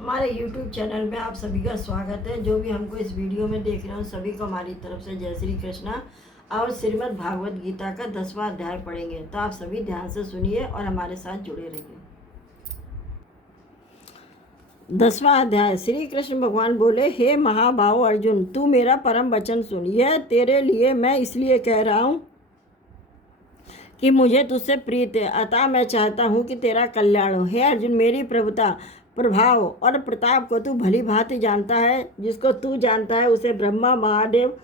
हमारे YouTube channel में आप सभी का स्वागत है। जो भी हमको इस वीडियो में देख रहे हो सभी को हमारी तरफ से जय श्री कृष्णा। और श्रीमद् भागवत गीता का 10वां अध्याय पढ़ेंगे, तो आप सभी ध्यान से सुनिए और हमारे साथ जुड़े रहिए। 10वां अध्याय। श्री कृष्ण भगवान बोले, हे महाबाहो अर्जुन, तू मेरा परम वचन सुन। यह तेरे लिए मैं इसलिए कह रहा हूँ कि मुझे तुझसे प्रीत है, अतः मैं चाहता हूँ कि तेरा कल्याण हो। हे अर्जुन, मेरी प्रभुता, प्रभाव और प्रताप को तू भली भांति जानता है। जिसको तू जानता है उसे ब्रह्मा, महादेव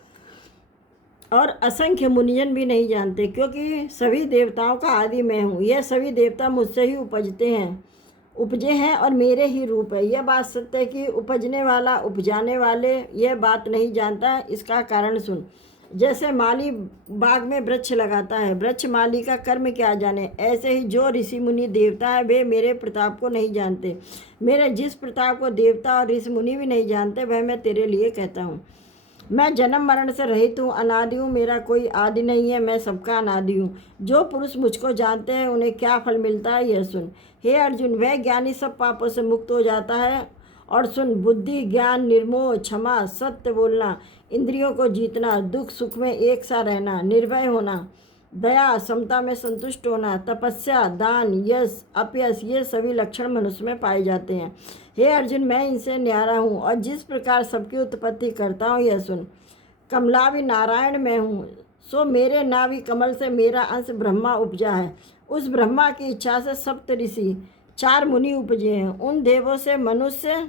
और असंख्य मुनिजन भी नहीं जानते, क्योंकि सभी देवताओं का आदि मैं हूँ। यह सभी देवता मुझसे ही उपजे हैं और मेरे ही रूप है। यह बात सत्य है कि उपजने वाला उपजाने वाले यह बात नहीं जानता। इसका कारण सुन। जैसे माली बाग में वृक्ष लगाता है, वृक्ष माली का कर्म क्या जाने, ऐसे ही जो ऋषि मुनि देवता है वे मेरे प्रताप को नहीं जानते। मेरे जिस प्रताप को देवता और ऋषि मुनि भी नहीं जानते, वह मैं तेरे लिए कहता हूँ। मैं जन्म मरण से रहित हूँ, अनादि हूँ, मेरा कोई आदि नहीं है, मैं सबका अनादि हूँ। जो पुरुष मुझको जानते हैं उन्हें क्या फल मिलता है, यह सुन। हे अर्जुन, वह ज्ञानी सब पापों से मुक्त हो जाता है। और सुन, बुद्धि, ज्ञान, निर्मोह, क्षमा, सत्य बोलना, इंद्रियों को जीतना, दुख सुख में एक सा रहना, निर्भय होना, दया, समता में संतुष्ट होना, तपस्या, दान, यश, अपयश, ये सभी लक्षण मनुष्य में पाए जाते हैं। हे अर्जुन, मैं इनसे न्यारा हूँ और जिस प्रकार सबकी उत्पत्ति करता हूँ, यह सुन। कमलावि नारायण मैं हूँ, सो मेरे नाभि कमल से मेरा अंश ब्रह्मा उपजा है। उस ब्रह्मा की इच्छा से सप्त ऋषि, 4 मुनि उपजे हैं। उन देवों से मनुष्य,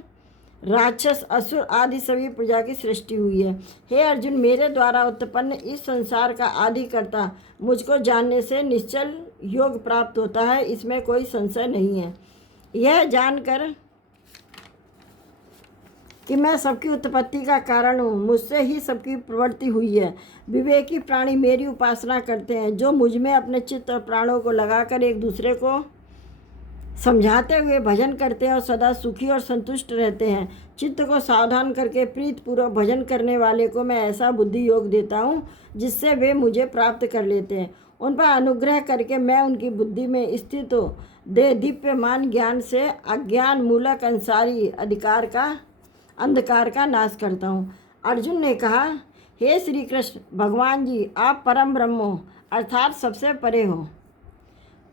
राक्षस, असुर आदि सभी प्रजा की सृष्टि हुई है। हे अर्जुन, मेरे द्वारा उत्पन्न इस संसार का आदि कर्ता मुझको जानने से निश्चल योग प्राप्त होता है, इसमें कोई संशय नहीं है। यह जानकर कि मैं सबकी उत्पत्ति का कारण हूँ, मुझसे ही सबकी प्रवृत्ति हुई है। विवेकी प्राणी मेरी उपासना करते हैं, जो मुझ में अपने चित्त और प्राणों को लगाकर एक दूसरे को समझाते हुए भजन करते हैं और सदा सुखी और संतुष्ट रहते हैं। चित्त को सावधान करके प्रीत पूर्वक भजन करने वाले को मैं ऐसा बुद्धि योग देता हूँ जिससे वे मुझे प्राप्त कर लेते हैं। उन पर अनुग्रह करके मैं उनकी बुद्धि में स्थित हो दे दिव्यमान ज्ञान से अज्ञान मूलक अंधकार का नाश करता हूँ। अर्जुन ने कहा, हे श्री कृष्ण भगवान जी, आप परम ब्रह्म हो, अर्थात सबसे परे हो।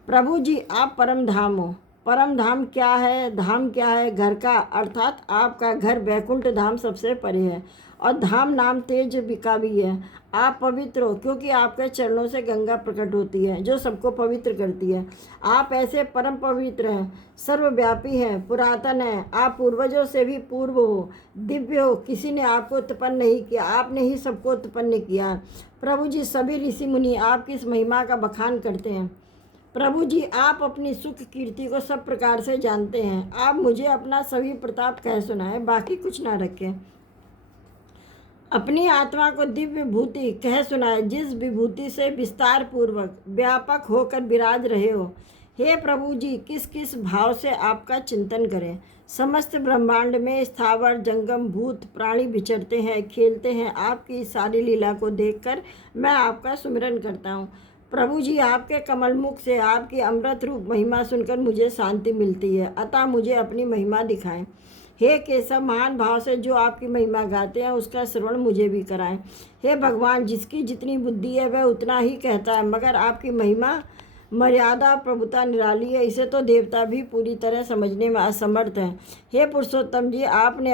प्रभु जी, आप परम धाम हो। परम धाम क्या है, धाम क्या है? घर का, अर्थात आपका घर वैकुंठ धाम सबसे परे है। और धाम नाम तेज का भी है। आप पवित्र हो, क्योंकि आपके चरणों से गंगा प्रकट होती है जो सबको पवित्र करती है। आप ऐसे परम पवित्र हैं, सर्वव्यापी हैं, पुरातन हैं। आप पूर्वजों से भी पूर्व हो, दिव्य हो, किसी ने आपको उत्पन्न नहीं किया, आपने ही सबको उत्पन्न किया। प्रभु जी, सभी ऋषि मुनि आपकी इस महिमा का बखान करते हैं। प्रभु जी, आप अपनी सुख कीर्ति को सब प्रकार से जानते हैं। आप मुझे अपना सभी प्रताप कह सुनाएं, बाकी कुछ ना रखें। अपनी आत्मा को दिव्य भूति कह सुनाए, जिस विभूति से विस्तार पूर्वक व्यापक होकर विराज रहे हो। हे प्रभु जी, किस किस भाव से आपका चिंतन करें। समस्त ब्रह्मांड में स्थावर जंगम भूत प्राणी विचरते हैं, खेलते हैं। आपकी सारी लीला को देखकर मैं आपका सुमिरन करता हूँ। प्रभु जी, आपके कमल मुख से आपकी अमृत रूप महिमा सुनकर मुझे शांति मिलती है, अतः मुझे अपनी महिमा दिखाएं। हे केशव, महान भाव से जो आपकी महिमा गाते हैं उसका श्रवण मुझे भी कराएं। हे भगवान, जिसकी जितनी बुद्धि है वह उतना ही कहता है, मगर आपकी महिमा, मर्यादा, प्रभुता निराली है, इसे तो देवता भी पूरी तरह समझने में असमर्थ हैं। हे पुरुषोत्तम जी, आपने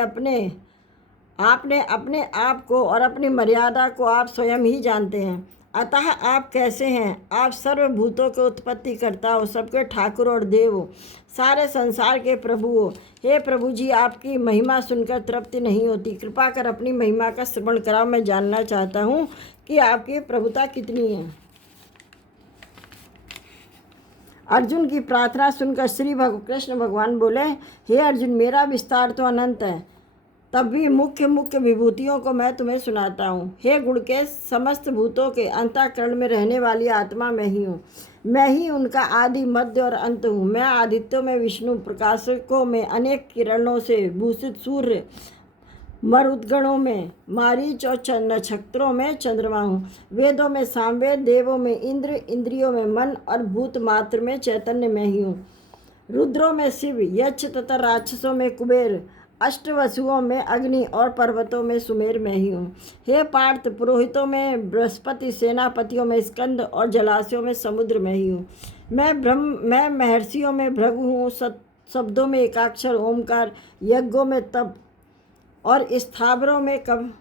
अपने आप को और अपनी मर्यादा को आप स्वयं ही जानते हैं। अतः आप कैसे हैं? आप सर्वभूतों के उत्पत्ति करता हो, सबके ठाकुर और देव हो, सारे संसार के प्रभु हो। हे प्रभु जी, आपकी महिमा सुनकर तृप्ति नहीं होती, कृपा कर अपनी महिमा का श्रवण कराओ। मैं जानना चाहता हूँ कि आपकी प्रभुता कितनी है। अर्जुन की प्रार्थना सुनकर श्री कृष्ण भगवान बोले, हे अर्जुन, मेरा विस्तार तो अनंत है, तब भी मुख्य विभूतियों को मैं तुम्हें सुनाता हूँ। हे गुण के, समस्त भूतों के अंतःकरण में रहने वाली आत्मा मैं ही हूँ। मैं ही उनका आदि मध्य और अंत हूँ। मैं आदित्यों में विष्णु, प्रकाशकों में अनेक किरणों से भूषित सूर्य, मरुद्गणों में मारीच और नक्षत्रों में चंद्रमा हूँ। वेदों में सामवेद, देवों में इंद्र, इंद्रियों में मन और भूत मात्र में चैतन्य मैं ही हूँ। रुद्रों में शिव, यक्ष तथा राक्षसों में कुबेर, अष्टवसुओं में अग्नि और पर्वतों में सुमेर में ही हूँ। हे पार्थ, पुरोहितों में बृहस्पति, सेनापतियों में स्कंद और जलाशयों में समुद्र में ही हूँ। मैं महर्षियों में भृगु हूँ, शब्दों में एकाक्षर ओमकार, यज्ञों में तप और स्थावरों में कब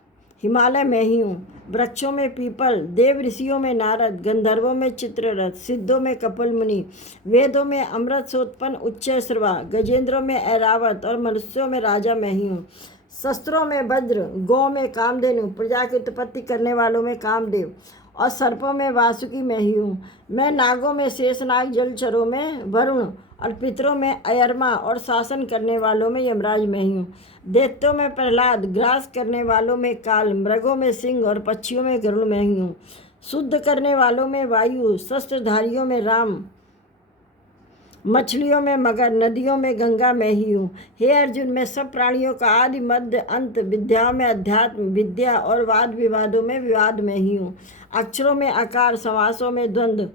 हिमालय में ही हूँ। वृक्षों में पीपल, देव ऋषियों में नारद, गंधर्वों में चित्ररथ, सिद्धों में कपिल मुनि, वेदों में अमृत सोत्पन्न उच्च श्रवा, गजेंद्रों में ऐरावत और मनुष्यों में राजा मैं ही हूँ। शस्त्रों में वज्र, गौ में कामधेनु, प्रजा की उत्पत्ति करने वालों में कामदेव और सर्पों में वासुकी मैं ही हूँ। मैं नागों में शेषनाग, जलचरों में वरुण और पितरों में अयरमा और शासन करने वालों में यमराज मैं ही हूँ। दैत्यों में प्रहलाद, ग्रास करने वालों में काल, मृगों में सिंह और पक्षियों में गरुड़ मैं ही हूँ। शुद्ध करने वालों में वायु, शस्त्रधारियों में राम, मछलियों में मगर, नदियों में गंगा मैं ही हूँ। हे अर्जुन, मैं सब प्राणियों का आदि मध्य अंत, विद्याओं में अध्यात्म विद्या और वाद विवादों में विवाद में ही हूँ। अक्षरों में आकार, समासों में द्वंद्व,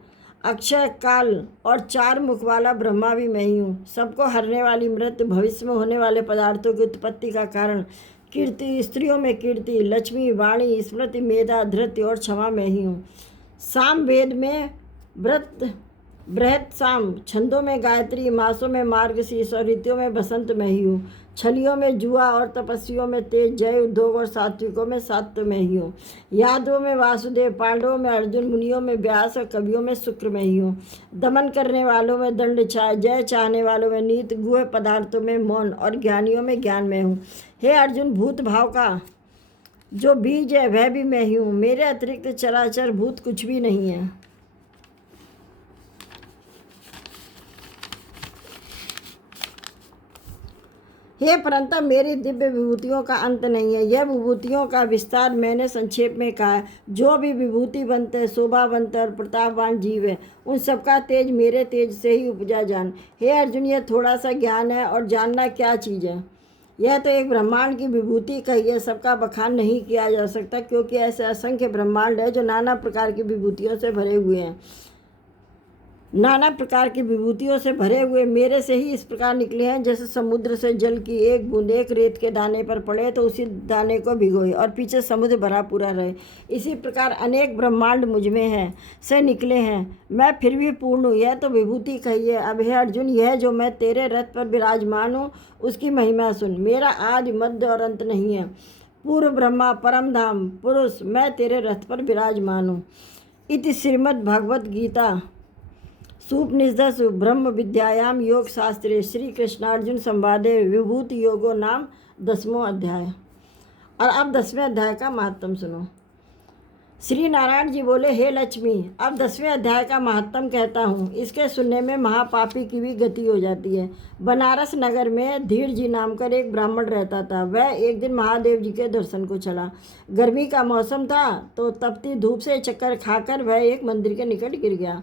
अक्षय काल और चार मुख वाला ब्रह्मा भी मैं ही हूँ। सबको हरने वाली मृत्यु, भविष्य में होने वाले पदार्थों की उत्पत्ति का कारण, कीर्ति, स्त्रियों में कीर्ति, लक्ष्मी, वाणी, स्मृति, मेधा, धृति और क्षमा मैं ही हूँ। साम वेद में बृहत साम, छंदों में गायत्री, मासों में मार्गशीर्ष और ऋतुओं में बसंत में ही हूँ। छलियों में जुआ और तपस्वियों में तेज, जय उद्योग और सात्विकों में सात्व में ही हूँ। यादवों में वासुदेव, पांडवों में अर्जुन, मुनियों में व्यास और कवियों में शुक्र में ही हूँ। दमन करने वालों में दंड छाय, जय चाहने वालों में नीत, गुह पदार्थों में मौन और ज्ञानियों में ज्ञान में हूँ। हे अर्जुन, भूत भाव का जो बीज है वह भी मैं ही हूँ। मेरे अतिरिक्त चराचर भूत कुछ भी नहीं है। हे परंतप, मेरी दिव्य विभूतियों का अंत नहीं है। यह विभूतियों का विस्तार मैंने संक्षेप में कहा है। जो भी विभूतिवंत है, शोभावंत और प्रतापवान जीव है, उन सबका तेज मेरे तेज से ही उपजा जान। हे अर्जुन, यह थोड़ा सा ज्ञान है और जानना क्या चीज़ है। यह तो एक ब्रह्मांड की विभूति कही है, सबका बखान नहीं किया जा सकता, क्योंकि ऐसे असंख्य ब्रह्मांड है जो नाना प्रकार की विभूतियों से भरे हुए हैं। नाना प्रकार की विभूतियों से भरे हुए मेरे से ही इस प्रकार निकले हैं, जैसे समुद्र से जल की एक बूंद एक रेत के दाने पर पड़े तो उसी दाने को भिगोए और पीछे समुद्र भरा पूरा रहे। इसी प्रकार अनेक ब्रह्मांड मुझ में हैं से निकले हैं, मैं फिर भी पूर्ण हूँ। यह तो विभूति कही है। अब हे अर्जुन, यह जो मैं तेरे रथ पर विराजमान हूँ उसकी महिमा सुन। मेरा आदि मध्य और अंत नहीं है। पूर्व ब्रह्मा, परम धाम पुरुष, मैं तेरे रथ पर विराजमान हूँ। इति श्रीमद्भगवद गीता सूपनिषदसु ब्रह्म विद्यायाम योग शास्त्रे श्री कृष्णार्जुन संवादे विभूति योगो नाम 10वां अध्याय। और अब 10वें अध्याय का महत्तम सुनो। श्री नारायण जी बोले, हे लक्ष्मी, अब 10वें अध्याय का महत्तम कहता हूँ। इसके सुनने में महापापी की भी गति हो जाती है। बनारस नगर में धीर जी नाम कर एक ब्राह्मण रहता था। वह एक दिन महादेव जी के दर्शन को चला। गर्मी का मौसम था तो तपती धूप से चक्कर खाकर वह एक मंदिर के निकट गिर गया।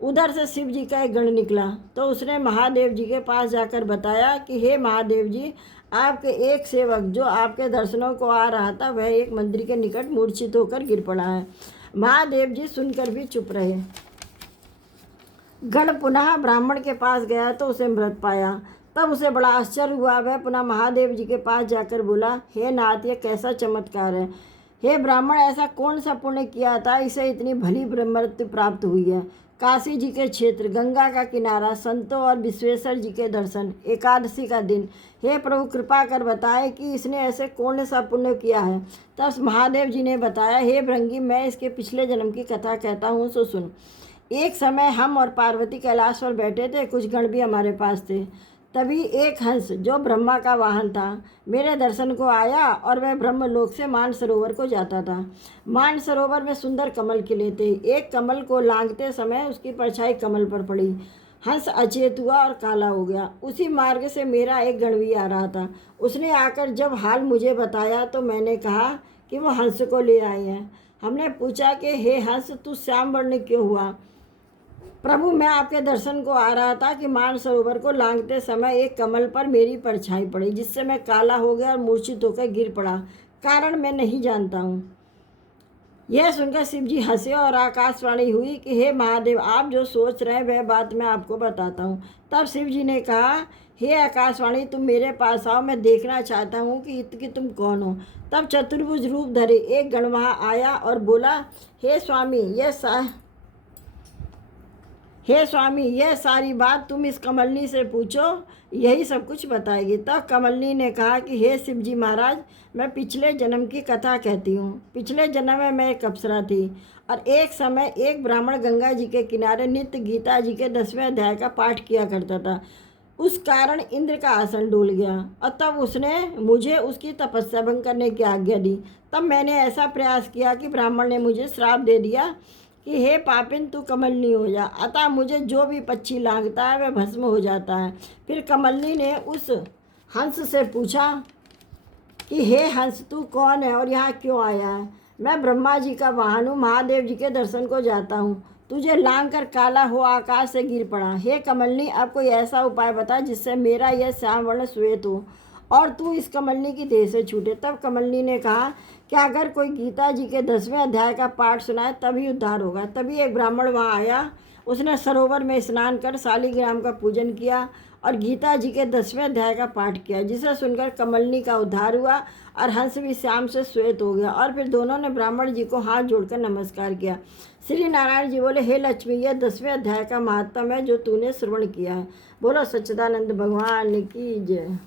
उधर से शिव जी का एक गण निकला तो उसने महादेव जी के पास जाकर बताया कि हे महादेव जी, आपके एक सेवक जो आपके दर्शनों को आ रहा था वह एक मंदिर के निकट मूर्छित होकर गिर पड़ा है। महादेव जी सुनकर भी चुप रहे। गण पुनः ब्राह्मण के पास गया तो उसे मृत पाया। तब उसे बड़ा आश्चर्य हुआ। वह पुनः महादेव जी के पास जाकर बोला, हे नाथ, यह कैसा चमत्कार है। हे ब्राह्मण, ऐसा कौन सा पुण्य किया था, इसे इतनी भली मृत्यु प्राप्त हुई है। काशी जी के क्षेत्र, गंगा का किनारा, संतों और विश्वेश्वर जी के दर्शन, एकादशी का दिन। हे प्रभु, कृपा कर बताएं कि इसने ऐसे कौन सा पुण्य किया है। तब महादेव जी ने बताया, हे भृंगी, मैं इसके पिछले जन्म की कथा कहता हूँ, सो सुन। एक समय हम और पार्वती कैलाश पर बैठे थे। कुछ गण भी हमारे पास थे। तभी एक हंस, जो ब्रह्मा का वाहन था, मेरे दर्शन को आया और वह ब्रह्मलोक से मानसरोवर को जाता था। मानसरोवर में सुंदर कमल खिले थे। एक कमल को लांघते समय उसकी परछाई कमल पर पड़ी। हंस अचेत हुआ और काला हो गया। उसी मार्ग से मेरा एक गण भी आ रहा था। उसने आकर जब हाल मुझे बताया तो मैंने कहा कि वो हंस को ले आए हैं। हमने पूछा कि हे हंस, तू श्याम वर्ण क्यों हुआ। प्रभु, मैं आपके दर्शन को आ रहा था कि मानसरोवर को लांघते समय एक कमल पर मेरी परछाई पड़ी, जिससे मैं काला हो गया और मूर्छित होकर गिर पड़ा। कारण मैं नहीं जानता हूँ। यह सुनकर शिव जी हंसे और आकाशवाणी हुई कि हे महादेव, आप जो सोच रहे हैं वह बात मैं आपको बताता हूँ। तब शिव जी ने कहा, हे आकाशवाणी, तुम मेरे पास आओ, मैं देखना चाहता हूँ कि तुम कौन हो। तब चतुर्भुज रूप धरे एक गण वहाँ आया और बोला, हे स्वामी, यह सारी बात तुम इस कमलनी से पूछो, यही सब कुछ बताएगी। तब कमलनी ने कहा कि हे शिव जी महाराज, मैं पिछले जन्म की कथा कहती हूँ। पिछले जन्म में मैं एक अप्सरा थी और एक समय एक ब्राह्मण गंगा जी के किनारे नित्य गीता जी के 10वें अध्याय का पाठ किया करता था। उस कारण इंद्र का आसन डूल गया और तब उसने मुझे उसकी तपस्या भंग करने की आज्ञा दी। तब मैंने ऐसा प्रयास किया कि ब्राह्मण ने मुझे श्राप दे दिया कि हे पापिन, तू कमलनी हो जा। अतः मुझे जो भी पक्षी लांघता है वह भस्म हो जाता है। फिर कमलनी ने उस हंस से पूछा कि हे हंस, तू कौन है और यहाँ क्यों आया है? मैं ब्रह्मा जी का वाहन हूँ, महादेव जी के दर्शन को जाता हूँ। तुझे लांघ कर काला हो आकाश से गिर पड़ा। हे कमलनी, अब कोई ऐसा उपाय बता जिससे मेरा यह श्याम वर्ण श्वेत हो और तू इस कमलनी की देह से छूटे। तब कमलनी ने कहा कि अगर कोई गीता जी के 10वें अध्याय का पाठ सुनाए तभी उद्धार होगा। तभी एक ब्राह्मण वहाँ आया। उसने सरोवर में स्नान कर शालिग्राम का पूजन किया और गीता जी के 10वें अध्याय का पाठ किया, जिसे सुनकर कमलनी का उद्धार हुआ और हंस भी श्याम से श्वेत हो गया। और फिर दोनों ने ब्राह्मण जी को हाथ जोड़कर नमस्कार किया। श्री नारायण जी बोले, हे लक्ष्मी, यह 10वें अध्याय का महात्म है जो तूने श्रवण किया है। बोलो सच्चिदानंद भगवान की जय।